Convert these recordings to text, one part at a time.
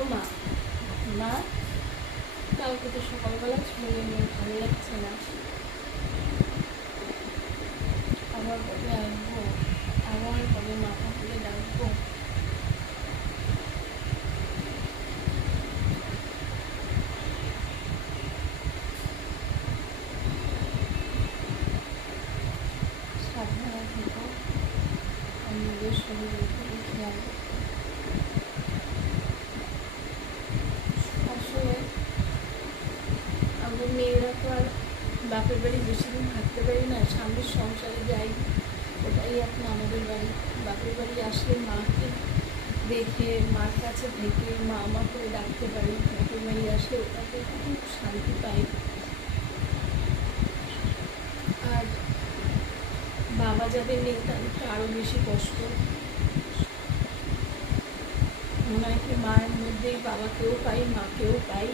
ও মা, মা কালকে তো সকালবেলা চলে নিয়ে ভালো লাগছে না, আবার কবে আসবো, আবার কবে মাথা তুলে ডাকবো। সাবধানে থেকো, আর নিজের শরীরের দিকে খেয়াল রেখো। আসলে আমরা মেয়েরা তো আর বাপের বাড়ি বেশি দিন থাকতে পারি না, স্বামীর সংসারে যাই, ওটাই এখন আমাদের বাড়ি। বাপের বাড়ি আসলে মাকে দেখে, মার কাছে থেকে মা মা করে ডাকতে পারি। বাপের বাড়ি আসলে ওটাতে খুব শান্তি পাই। আর বাবা যাদের নেই তাদের তো আরও বেশি কষ্ট। মনে হয় কি মায়ের মধ্যেই বাবাকেও পাই, মাকেও পাই,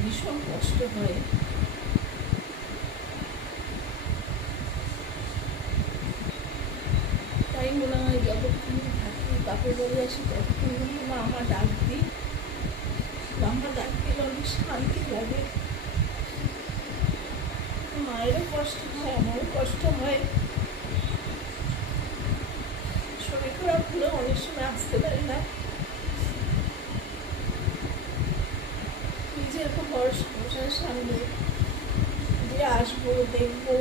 ভীষণ কষ্ট হয়। তাই মনে হয় যতক্ষণ থাকি বাপের বাড়ি আসি ততক্ষণ মনে হয় মা আমার ডাক দিই, আমার ডাক দিলে অনেক শান্তি লাগে। মায়েরও কষ্ট হয়, আমারও কষ্ট হয়। শরীর খারাপ হলেও অনেক সময় আসতে পারি না। নিজে এত বড় সমস্যার সামনে যে আসবো দেখবো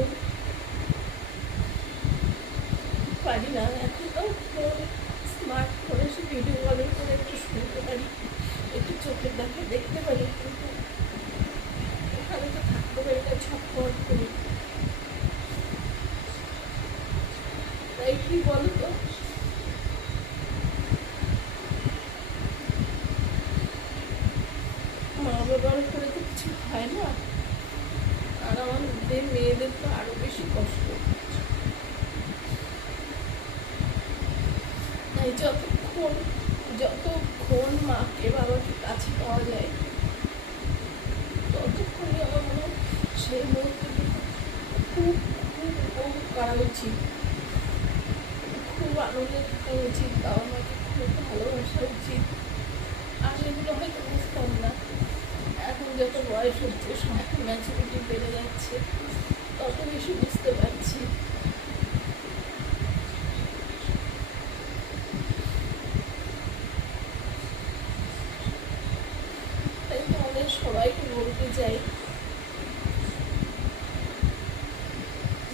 পারি না। এখন তো ফোন, স্মার্টফোনে এসে ভিডিও কলের করে একটু শুনতে পারি, একটু চোখের দেখা দেখতে পারি, কিন্তু ওখানে তো থাকতে পারি না ছটফট করি। তাই কি বলো তো, মা বাবার উপরে তো কিছু হয় না, আর আমাদের মেয়েদের তো আরো বেশি কষ্ট। তাই যতক্ষণ মাকে বাবাকে কাছে পাওয়া যায় ততক্ষণই আমার মনে হয় সেই মুহূর্তটি খুব খুব উপভোগ করা উচিত, খুব আনন্দে থাকা উচিত, বাবা মাকে খুব ভালোবাসা উচিত। আর এগুলো হয়তো বুঝতাম না, এখন যত বয়স হচ্ছে, সব ম্যাচুরিটি বেড়ে যাচ্ছে, তত বেশি বুঝতে পারছি। তাই তোমাদের সবাইকে বলতে চাই,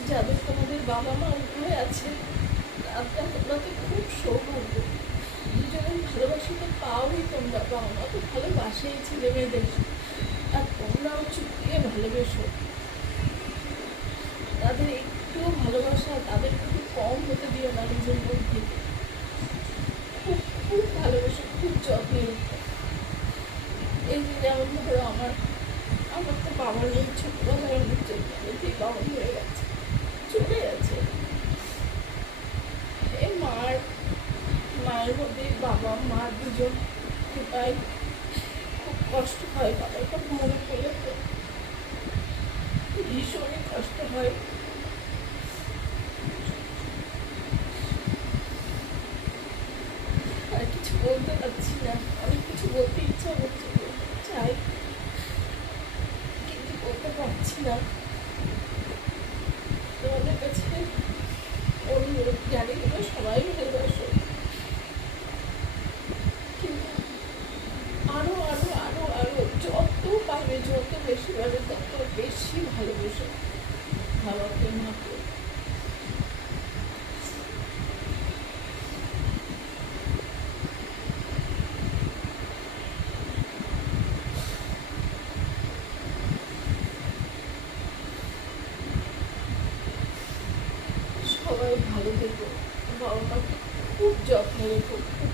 যাদের তোমাদের বাবা মা উভয় আছে তোমরা তো খুব সৌভাগ্য। দুজনের ভালোবাসা তো পাওই তোমরা, বাবা মা তো ভালোবাসেই ছেলে মেয়েদের, আর তোমরাও চুপিয়ে ভালোবেসো। তাদের একটু ভালোবাসা তাদের খুব কম হতে দিও না নিজের মধ্যে। খুব খুব ভালোবেসো, খুব যত্নে রেখো। এই যে যেমন ধরো আমার আমার তো বাবার নেই, ছোটবেলায় অনেক জন্মেতেই বাবা হয়ে গেছে, চলে গেছে। এই মায়ের মধ্যে বাবা মা দুজনকে পাই, খুব কষ্ট হয়। বাবার কথা মনে পড়লে তো ভীষণই কষ্ট হয়। আর কিছু বলতে পারছি না, অনেক কিছু বলতে ইচ্ছা করছে, বলতে চাই কিন্তু বলতে পারছি না। তোমাদের কাছে অনুরোধ, জানি তোমরা সবাই ভালোবাসো, কিন্তু আরো আরো আরো আরো যত পারবে, যত বেশি পারবে তত বেশি ভালোবেসো বাবাকে মাকে। সবাই ভালো থেকো, বাবা মাকে খুব যত্ন রেখো, খুব